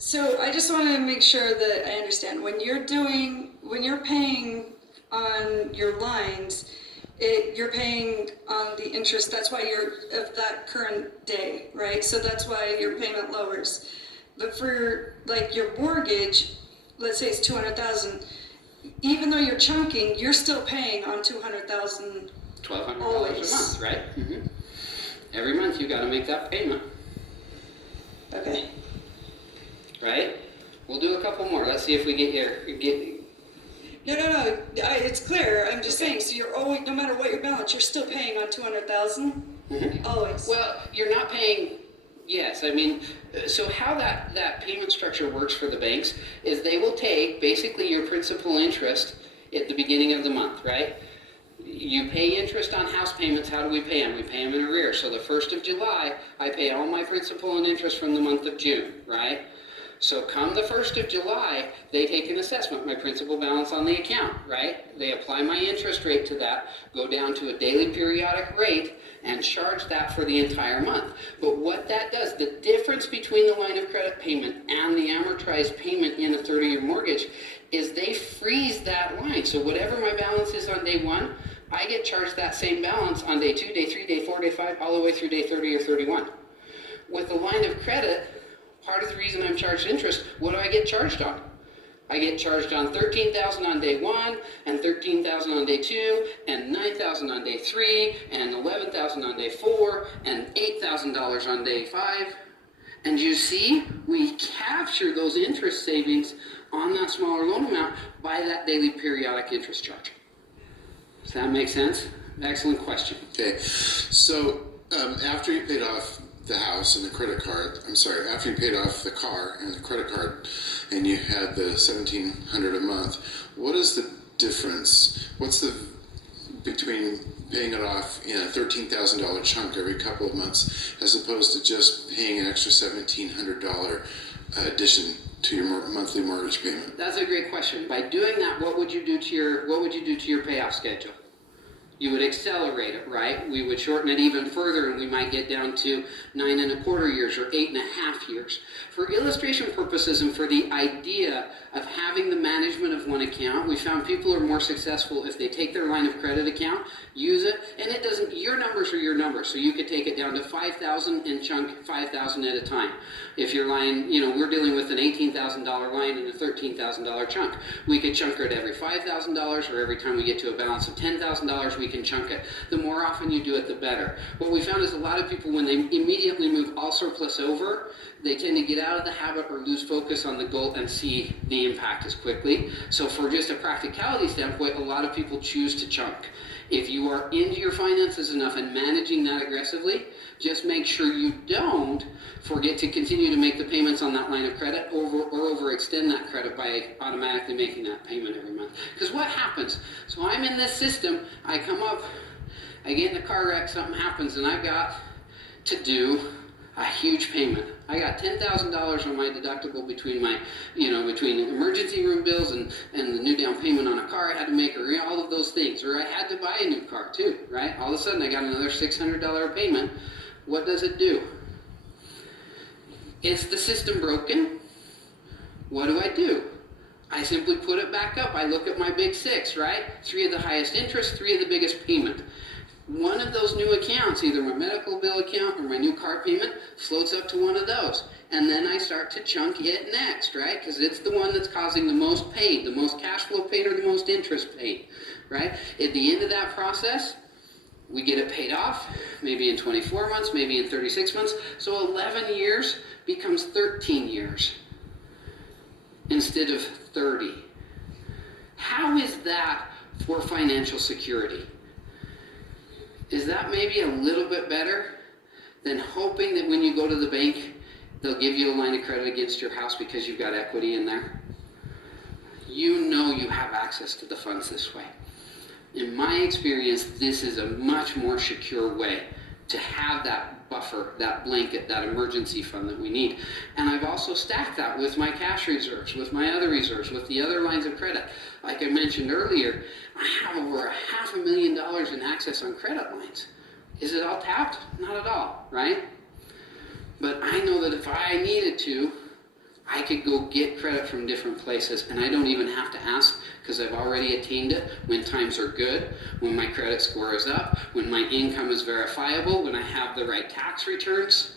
So I just want to make sure that I understand. When you're paying on your lines, you're paying on the interest. That's why you're of that current day, right? So that's why your payment lowers. But for like your mortgage, let's say it's 200,000. Even though you're chunking, you're still paying on 200,000 $1,200 a always. month, right? Mm-hmm. Every month you got to make that payment, Okay. right? We'll do a couple more. Let's see if we get here. No. It's clear. I'm just saying. So you're always, no matter what your balance, you're still paying on 200,000. Mm-hmm. Always. Well, you're not paying. Yes, I mean, so how that payment structure works for the banks is they will take basically your principal interest at the beginning of the month, right? You pay interest on house payments. How do we pay them? We pay them in arrears. So the 1st of July, I pay all my principal and interest from the month of June, right? So come the 1st of July, they take an assessment, my principal balance on the account, right? They apply my interest rate to that, go down to a daily periodic rate, and charge that for the entire month. But what that does, the difference between the line of credit payment and the amortized payment in a 30-year mortgage is they freeze that line. So whatever my balance is on day 1, I get charged that same balance on day 2, day 3, day 4, day 5, all the way through day 30 or 31. With a line of credit, part of the reason I'm charged interest, what do I get charged on? I get charged on $13,000 on day 1, and $13,000 on day 2, and $9,000 on day 3, and $11,000 on day 4, and $8,000 on day 5. And you see, we capture those interest savings on that smaller loan amount by that daily periodic interest charge. Does that make sense? Excellent question. Okay, so after you paid off the house and the credit card, after you paid off the car and the credit card, and you had the $1,700 a month, what is the difference? What's the between paying it off in a $13,000 chunk every couple of months, as opposed to just paying an extra $1,700 addition to your monthly mortgage payment? That's a great question. By doing that, what would you do to your payoff schedule? You would accelerate it, right? We would shorten it even further, and we might get down to 9.25 years or 8.5 years. For illustration purposes and for the idea of having the management of one account, we found people are more successful if they take their line of credit account, use it, and it doesn't, your numbers are your numbers. So you could take it down to 5,000 and chunk 5,000 at a time. If your line, we're dealing with an $18,000 line and a $13,000 chunk. We could chunk it every $5,000, or every time we get to a balance of $10,000, we can chunk it. The more often you do it, the better. What we found is a lot of people, when they immediately move all surplus over, they tend to get out of the habit or lose focus on the goal and see the impact as quickly. So for just a practicality standpoint, a lot of people choose to chunk. If you are into your finances enough and managing that aggressively, just make sure you don't forget to continue to make the payments on that line of credit or overextend that credit by automatically making that payment every month. Because what happens? So I'm in this system, I come up, I get in a car wreck, something happens, and I've got to do a huge payment. I got $10,000 on my deductible between my, between emergency room bills and the new down payment on a car I had to make, or all of those things. Or I had to buy a new car too, right? All of a sudden I got another $600 payment. What does it do? Is the system broken? What do? I simply put it back up. I look at my big 6, right? 3 of the highest interest, 3 of the biggest payment. One of those new accounts, either my medical bill account or my new car payment, floats up to one of those. And then I start to chunk it next, right? Because it's the one that's causing the most paid, the most cash flow paid, or the most interest paid, right? At the end of that process, we get it paid off, maybe in 24 months, maybe in 36 months. So 11 years becomes 13 years instead of 30. How is that for financial security? Is that maybe a little bit better than hoping that when you go to the bank, they'll give you a line of credit against your house because you've got equity in there? You know you have access to the funds this way. In my experience, this is a much more secure way to have that buffer, that blanket, that emergency fund that we need. And I've also stacked that with my cash reserves, with my other reserves, with the other lines of credit. Like I mentioned earlier, I have over $500,000 in access on credit lines. Is it all tapped? Not at all, right? But I know that if I needed to, I could go get credit from different places, and I don't even have to ask because I've already attained it when times are good, when my credit score is up, when my income is verifiable, when I have the right tax returns.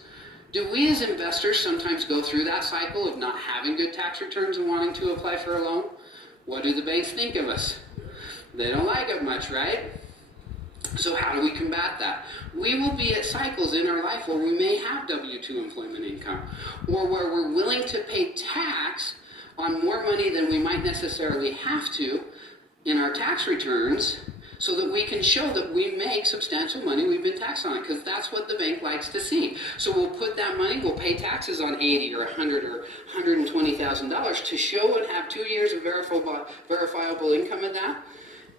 Do we as investors sometimes go through that cycle of not having good tax returns and wanting to apply for a loan? What do the banks think of us? They don't like it much, right? So how do we combat that? We will be at cycles in our life where we may have W-2 employment income, or where we're willing to pay tax on more money than we might necessarily have to in our tax returns, so that we can show that we make substantial money, we've been taxed on it, because that's what the bank likes to see. So we'll put that money, we'll pay taxes on $80 or $100 or $120,000 to show and have 2 years of verifiable income in that.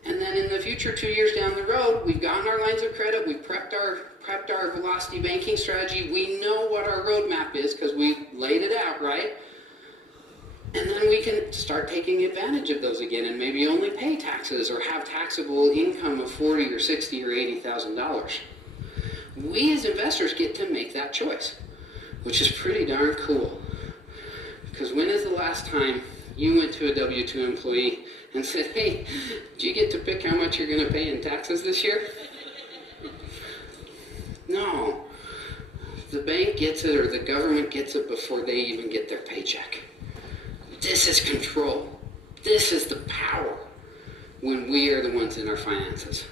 And then in the future, 2 years down the road, we've gotten our lines of credit, we've prepped our velocity banking strategy, we know what our roadmap is because we laid it out, right? And then we can start taking advantage of those again and maybe only pay taxes or have taxable income of $40 or $60 or $80,000. We as investors get to make that choice, which is pretty darn cool. Because when is the last time you went to a W-2 employee and said, hey, do you get to pick how much you're going to pay in taxes this year? No. The bank gets it or the government gets it before they even get their paycheck. This is control. This is the power when we are the ones in our finances.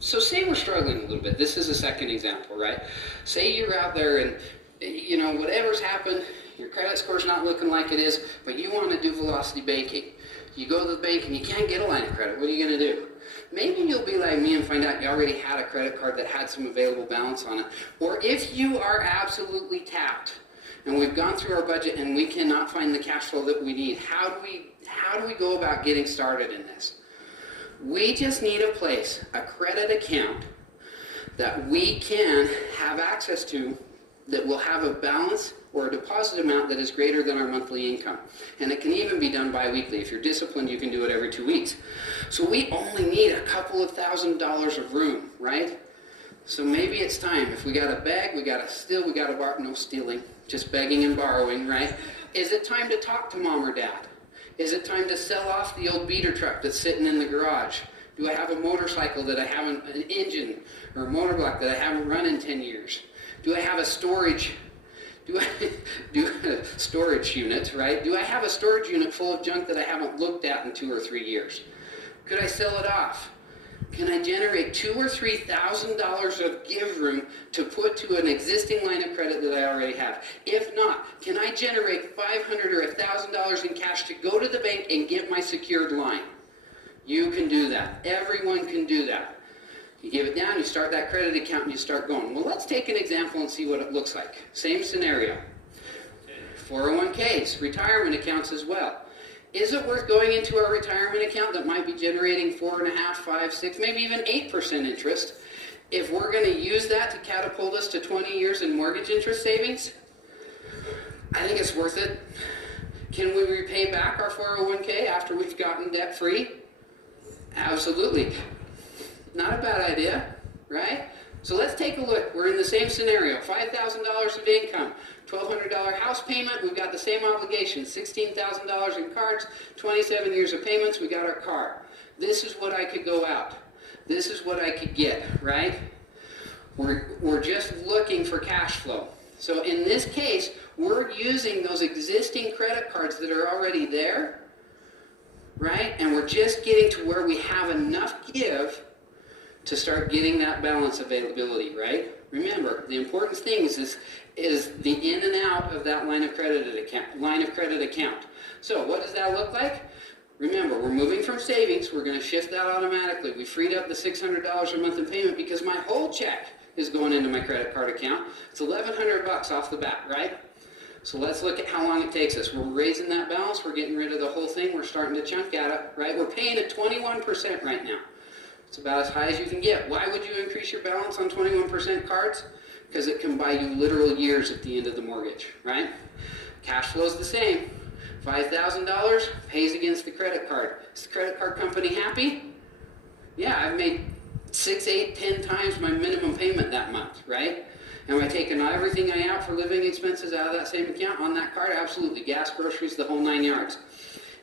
So say we're struggling a little bit. This is a second example, right? Say you're out there and, you know, whatever's happened, your credit score's not looking like it is, but you want to do velocity banking. You go to the bank and you can't get a line of credit. What are you going to do? Maybe you'll be like me and find out you already had a credit card that had some available balance on it. Or if you are absolutely tapped and we've gone through our budget and we cannot find the cash flow that we need, how do we go about getting started in this? We just need a place, a credit account that we can have access to that will have a balance or a deposit amount that is greater than our monthly income. And it can even be done bi-weekly. If you're disciplined, you can do it every 2 weeks. So we only need a couple of $1,000s of room, right? So maybe it's time. If we got to beg, we got to steal, we got to borrow. No stealing, just begging and borrowing, right? Is it time to talk to mom or dad? Is it time to sell off the old beater truck that's sitting in the garage? Do I have a motorcycle that I haven't, an engine or a motor block that I haven't run in 10 years? Do I have a storage storage unit, right? Do I have a storage unit full of junk that I haven't looked at in 2 or 3 years? Could I sell it off? Can I generate $2,000 or $3,000 of give room to put to an existing line of credit that I already have? If not, can I generate $500 or $1,000 in cash to go to the bank and get my secured line? You can do that. Everyone can do that. You give it down, you start that credit account, and you start going. Well, let's take an example and see what it looks like. Same scenario. 401ks, retirement accounts as well. Is it worth going into a retirement account that might be generating 4.5%, 5%, 6%, maybe even 8% interest if we're going to use that to catapult us to 20 years in mortgage interest savings? I think it's worth it. Can we repay back our 401k after we've gotten debt free? Absolutely. Not a bad idea, right? So let's take a look. We're in the same scenario. $5,000 of income, $1,200 house payment. We've got the same obligations, $16,000 in cards, 27 years of payments. We got our car. This is what I could go out. This is what I could get, right? We're just looking for cash flow. So in this case, we're using those existing credit cards that are already there, right? And we're just getting to where we have enough give to start getting that balance availability, right? Remember, the important thing is the in and out of that line of credit account. So what does that look like? Remember, we're moving from savings. We're going to shift that automatically. We freed up the $600 a month in payment because my whole check is going into my credit card account. It's $1,100 off the bat, right? So let's look at how long it takes us. We're raising that balance. We're getting rid of the whole thing. We're starting to chunk at it, right? We're paying at 21% right now. It's about as high as you can get. Why would you increase your balance on 21% cards? Because it can buy you literal years at the end of the mortgage, right? Cash flow is the same. $5,000 pays against the credit card. Is the credit card company happy? Yeah, I've made 6, 8, 10 times my minimum payment that month, right? Am I taking everything I out for living expenses out of that same account on that card? Absolutely. Gas, groceries, the whole 9 yards.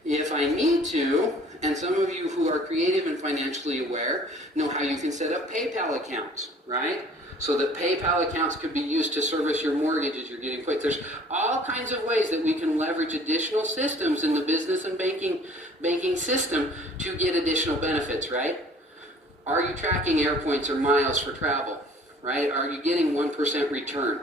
If I need to, and some of you who are creative and financially aware know how you can set up PayPal accounts, right? So that PayPal accounts could be used to service your mortgages you're getting quick. There's all kinds of ways that we can leverage additional systems in the business and banking system to get additional benefits, right? Are you tracking air points or miles for travel, right? Are you getting 1% return?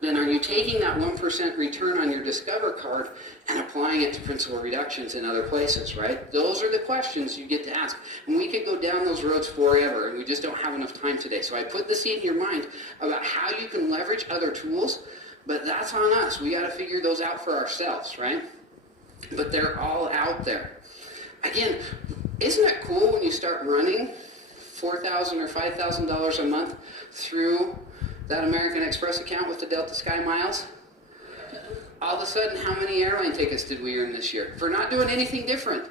Then are you taking that 1% return on your Discover card and applying it to principal reductions in other places, right? Those are the questions you get to ask. And we could go down those roads forever, and we just don't have enough time today. So I put the seed in your mind about how you can leverage other tools, but that's on us. We got to figure those out for ourselves, right? But they're all out there. Again, isn't it cool when you start running $4,000 or $5,000 a month through that American Express account with the Delta Sky Miles? All of a sudden, how many airline tickets did we earn this year for not doing anything different?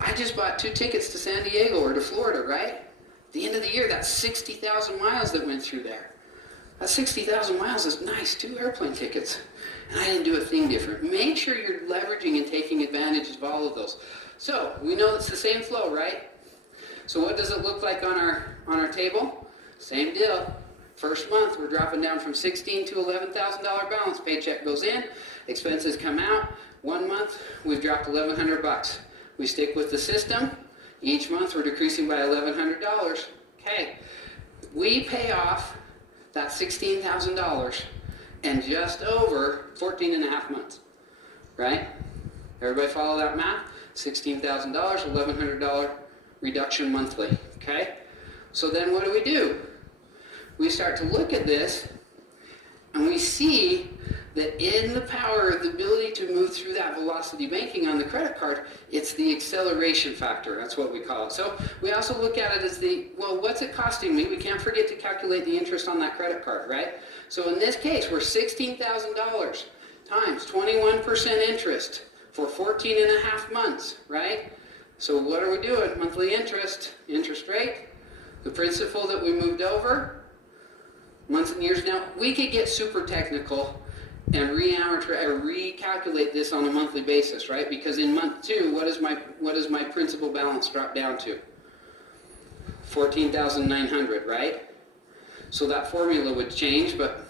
I just bought 2 tickets to San Diego or to Florida, right? At the end of the year, that's 60,000 miles that went through there. That 60,000 miles is nice, 2 airplane tickets. And I didn't do a thing different. Make sure you're leveraging and taking advantage of all of those. So, we know it's the same flow, right? So what does it look like on our table? Same deal. First month, we're dropping down from $16,000 to $11,000 balance. Paycheck goes in, expenses come out. 1 month, we've dropped $1,100. We stick with the system. Each month, we're decreasing by $1,100. Okay, we pay off that $16,000 in just over 14 and a half months, right? Everybody follow that math? $16,000, $1,100 reduction monthly, okay? So then what do? We start to look at this, and we see that in the power of the ability to move through that velocity banking on the credit card, it's the acceleration factor. That's what we call it. So we also look at it as what's it costing me? We can't forget to calculate the interest on that credit card, right? So in this case, we're $16,000 times 21% interest for 14 and a half months, right? So what are we doing? Monthly interest rate, the principal that we moved over, months and years. Now, we could get super technical and recalculate this on a monthly basis, right? Because in month 2, what does my principal balance drop down to? $14,900, right? So that formula would change, but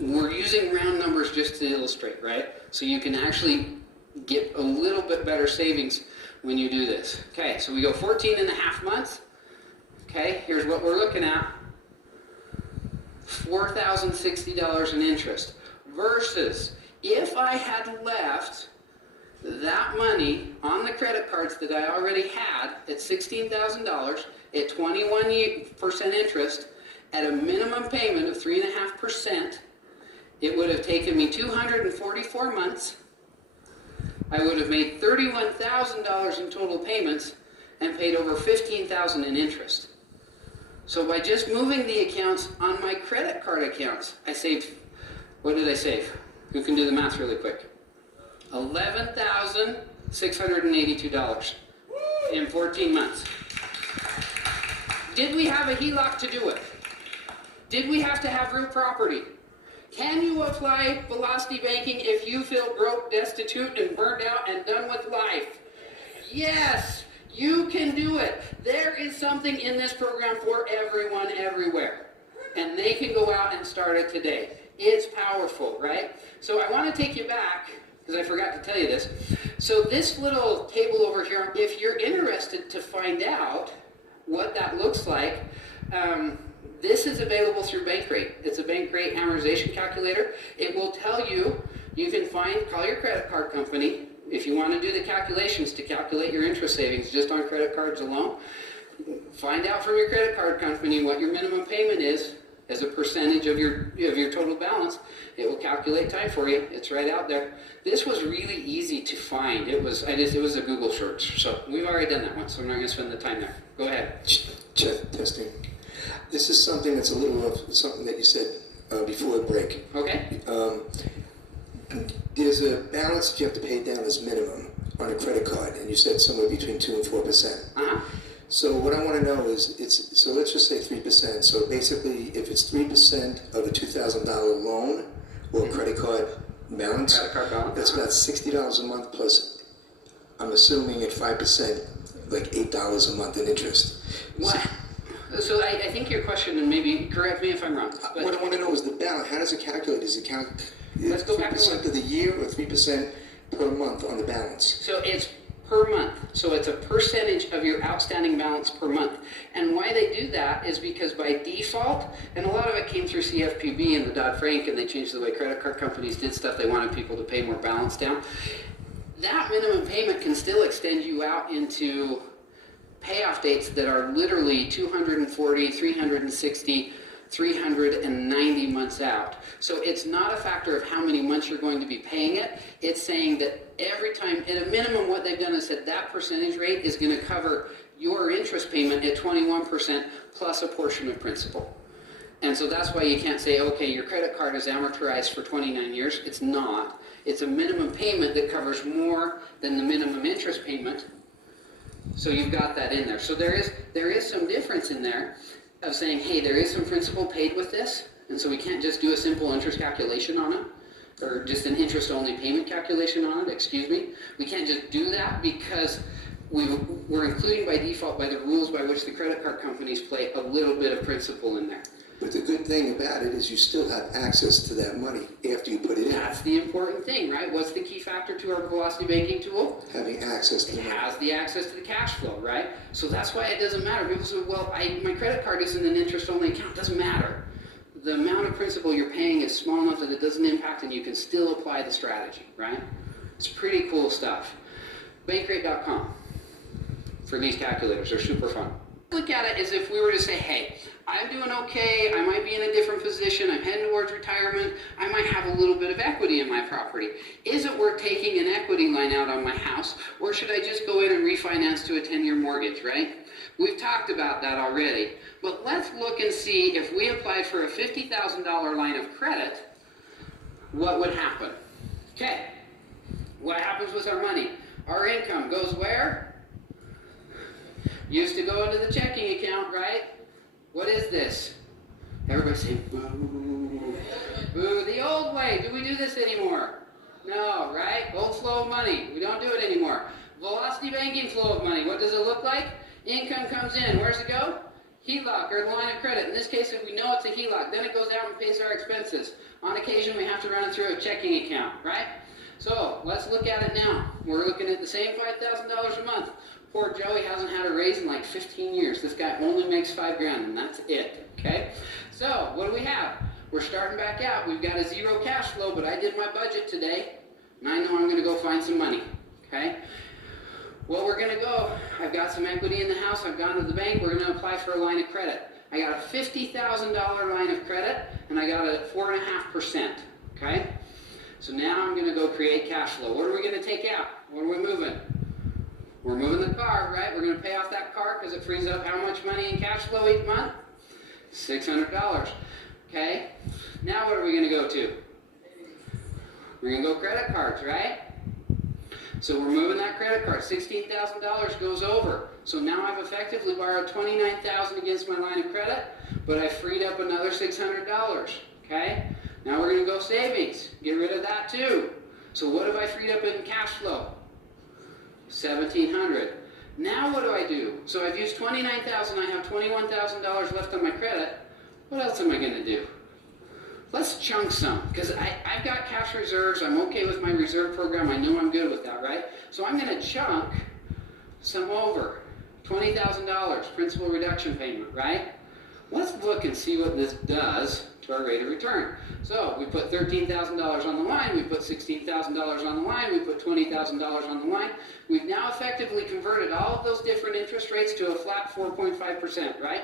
we're using round numbers just to illustrate, right? So you can actually get a little bit better savings when you do this. Okay, so we go 14 and a half months. Okay, here's what we're looking at. $4,060 in interest versus if I had left that money on the credit cards that I already had at $16,000 at 21% interest at a minimum payment of 3.5%, it would have taken me 244 months. I would have made $31,000 in total payments and paid over $15,000 in interest. So by just moving the accounts on my credit card accounts, I saved, what did I save? Who can do the math really quick? $11,682 in 14 months. Did we have a HELOC to do it? Did we have to have real property? Can you apply velocity banking if you feel broke, destitute, and burned out and done with life? Yes! You can do it. There is something in this program for everyone, everywhere. And they can go out and start it today. It's powerful, right? So I want to take you back, because I forgot to tell you this. So this little table over here, if you're interested to find out what that looks like, this is available through Bankrate. It's a Bankrate amortization calculator. It will tell you, you can call your credit card company, if you want to do the calculations to calculate your interest savings just on credit cards alone. Find out from your credit card company what your minimum payment is as a percentage of your total balance. It will calculate time for you. It's right out there. This was really easy to find. It was a Google search. So we've already done that one, so I'm not going to spend the time there. Go ahead. Check, testing. This is something that's a little of something that you said before the break. Okay. There's a balance that you have to pay down as minimum on a credit card, and you said somewhere between 2 and 4%. Uh-huh. So what I want to know is, so let's just say 3%. So basically, if it's 3% of a $2,000 loan or credit card balance, Credit card balance. that's about $60 a month plus, I'm assuming at 5%, like $8 a month in interest. What? So I think your question, and maybe correct me if I'm wrong, but What I want to know is the balance. How does it calculate? Does it count Let's go back to 3% of the year or 3% per month on the balance? so it's per month. So it's a percentage of your outstanding balance per month. And why they do that is because by default, and a lot of it came through CFPB and the Dodd-Frank, and they changed the way credit card companies did stuff. They wanted people to pay more balance down. That minimum payment can still extend you out into payoff dates that are literally 240, 360, 390 months out. So it's not a factor of how many months you're going to be paying it. It's saying that every time, at a minimum, what they've done is said that percentage rate is going to cover your interest payment at 21% plus a portion of principal. And so that's why you can't say, okay, your credit card is amortized for 29 years. It's not. It's a minimum payment that covers more than the minimum interest payment. So you've got that in there. So there is some difference in there of saying, hey, there is some principal paid with this, and so we can't just do a simple interest calculation on it, or just an interest-only payment calculation on it, excuse me. We can't just do that because we're including by default, by the rules by which the credit card companies play, a little bit of principal in there. But the good thing about it is you still have access to that money after you put it in. That's the important thing, right? What's the key factor to our velocity banking tool? Having access to the It money. has the access to the cash flow, right? So that's why it doesn't matter. People say, well, my credit card isn't an interest-only account. It doesn't matter. The amount of principal you're paying is small enough that it doesn't impact, and you can still apply the strategy, right? It's pretty cool stuff. Bankrate.com for these calculators. They're super fun. Look at it as if we were to say, hey, I'm doing okay, I might be in a different position, I'm heading towards retirement, I might have a little bit of equity in my property. Is it worth taking an equity line out on my house, or should I just go in and refinance to a 10-year mortgage, right? We've talked about that already, but let's look and see if we applied for a $50,000 line of credit, what would happen? Okay, what happens with our money? Our income goes where? Used to go into the checking account, right? What is this? Everybody say boo. Boo, the old way. Do we do this anymore? No, right? Old flow of money. We don't do it anymore. Velocity banking flow of money. What does it look like? Income comes in. Where's it go? HELOC, or the line of credit. In this case, if we know it's a HELOC, then it goes out and pays our expenses. On occasion, we have to run it through a checking account, right? So, let's look at it now. We're looking at the same $5,000 a month. Poor Joey hasn't had a raise in like 15 years. This guy only makes $5,000, and that's it, okay? So, what do we have? We're starting back out. We've got a zero cash flow, but I did my budget today, and I know I'm going to go find some money, okay? Well, we're going to go. I've got some equity in the house. I've gone to the bank. We're going to apply for a line of credit. I got a $50,000 line of credit, and I got it at 4.5%, okay? So now I'm going to go create cash flow. What are we going to take out? What are we moving? We're moving the car, right? We're going to pay off that car because it frees up how much money in cash flow each month? $600, okay? Now what are we going to go to? We're going to go credit cards, right? So we're moving that credit card. $16,000 goes over. So now I've effectively borrowed $29,000 against my line of credit, but I freed up another $600, okay? Now we're going to go savings. Get rid of that too. So what have I freed up in cash flow? $1,700. Now what do? So I've used $29,000. I have $21,000 left on my credit. What else am I going to do? Let's chunk some, because I've got cash reserves. I'm okay with my reserve program. I know I'm good with that, right? So I'm going to chunk some over. $20,000 principal reduction payment, right? Let's look and see what this does to our rate of return. So we put $13,000 on the line, we put $16,000 on the line, we put $20,000 on the line. We've now effectively converted all of those different interest rates to a flat 4.5%, right?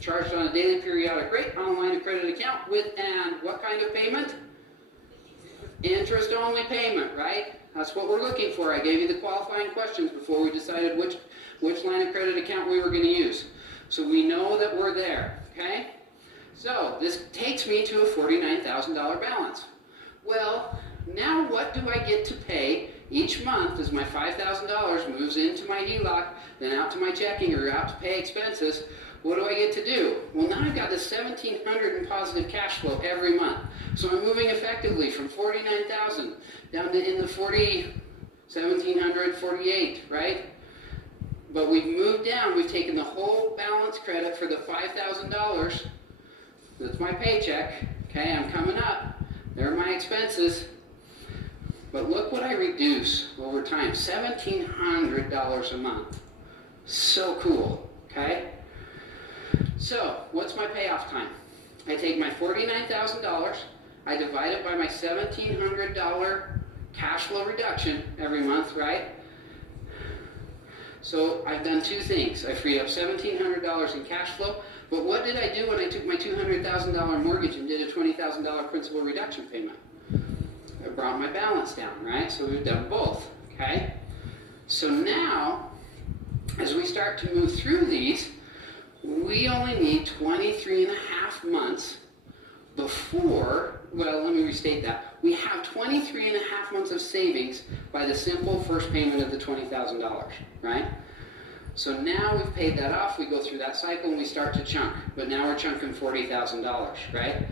Charged on a daily periodic rate on a line of credit account with an what kind of payment? Interest-only payment, right? That's what we're looking for. I gave you the qualifying questions before we decided which line of credit account we were going to use. So we know that we're there, okay? So this takes me to a $49,000 balance. Well, now what do I get to pay Each month, as my $5,000 moves into my HELOC, then out to my checking or out to pay expenses, what do I get to do? Well, now I've got this $1,700 in positive cash flow every month. So I'm moving effectively from $49,000 down to in the $1,748, right? But we've moved down, we've taken the whole balance credit for the $5,000. That's my paycheck. Okay, I'm coming up. There are my expenses. But look what I reduce over time, $1,700 a month. So cool, okay? So, what's my payoff time? I take my $49,000, I divide it by my $1,700 cash flow reduction every month, right? So, I've done two things. I freed up $1,700 in cash flow, but what did I do when I took my $200,000 mortgage and did a $20,000 principal reduction payment? I brought my balance down, right? So we've done both, okay? So now, as we start to move through these, we only need 23 and a half months before, well, let me restate that. We have 23 and a half months of savings by the simple first payment of the $20,000, right? So now we've paid that off, we go through that cycle and we start to chunk, but now we're chunking $40,000, right?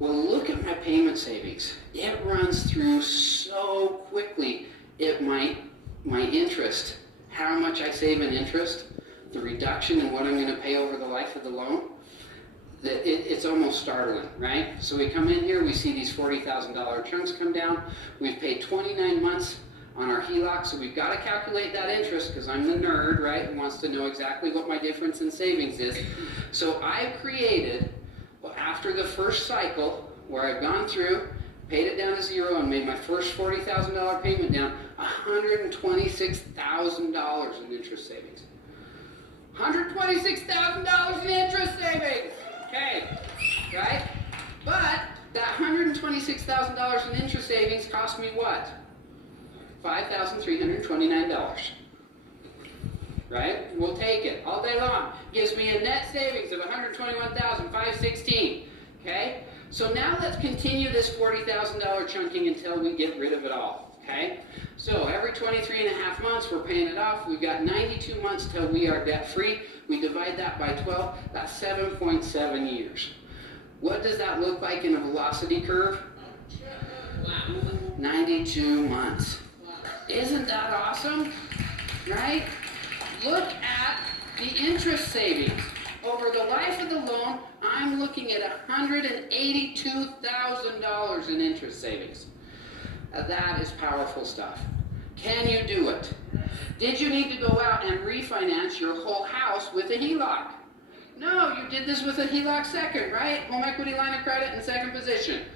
Well, look at my payment savings. It runs through so quickly. My interest, how much I save in interest, the reduction in what I'm going to pay over the life of the loan, it's almost startling, right? So we come in here, we see these $40,000 chunks come down. We've paid 29 months on our HELOC, so we've got to calculate that interest because I'm the nerd, right, and wants to know exactly what my difference in savings is. So I've created, after the first cycle, where I've gone through, paid it down to zero, and made my first $40,000 payment down, $126,000 in interest savings. $126,000 in interest savings! Okay, right? But that $126,000 in interest savings cost me what? $5,329. Right? We'll take it all day long. Gives me a net savings of $121,516. Okay? So now let's continue this $40,000 chunking until we get rid of it all. Okay? So every 23 and a half months we're paying it off. We've got 92 months till we are debt free. We divide that by 12. That's 7.7 years. What does that look like in a velocity curve? Wow. 92 months. Isn't that awesome? Right? Look at the interest savings. Over the life of the loan, I'm looking at $182,000 in interest savings. That is powerful stuff. Can you do it? Did you need to go out and refinance your whole house with a HELOC? No, you did this with a HELOC second, right? Home equity line of credit in second position.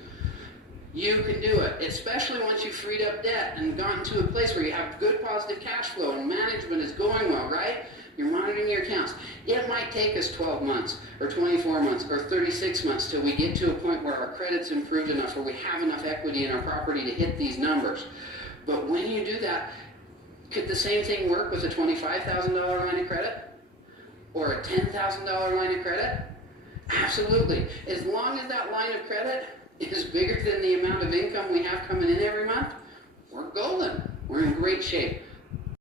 You can do it, especially once you've freed up debt and gotten to a place where you have good positive cash flow and management is going well, right? You're monitoring your accounts. It might take us 12 months or 24 months or 36 months till we get to a point where our credit's improved enough or we have enough equity in our property to hit these numbers. But when you do that, could the same thing work with a $25,000 line of credit? Or a $10,000 line of credit? Absolutely. As long as that line of credit is bigger than the amount of income we have coming in every month, we're golden. We're in great shape.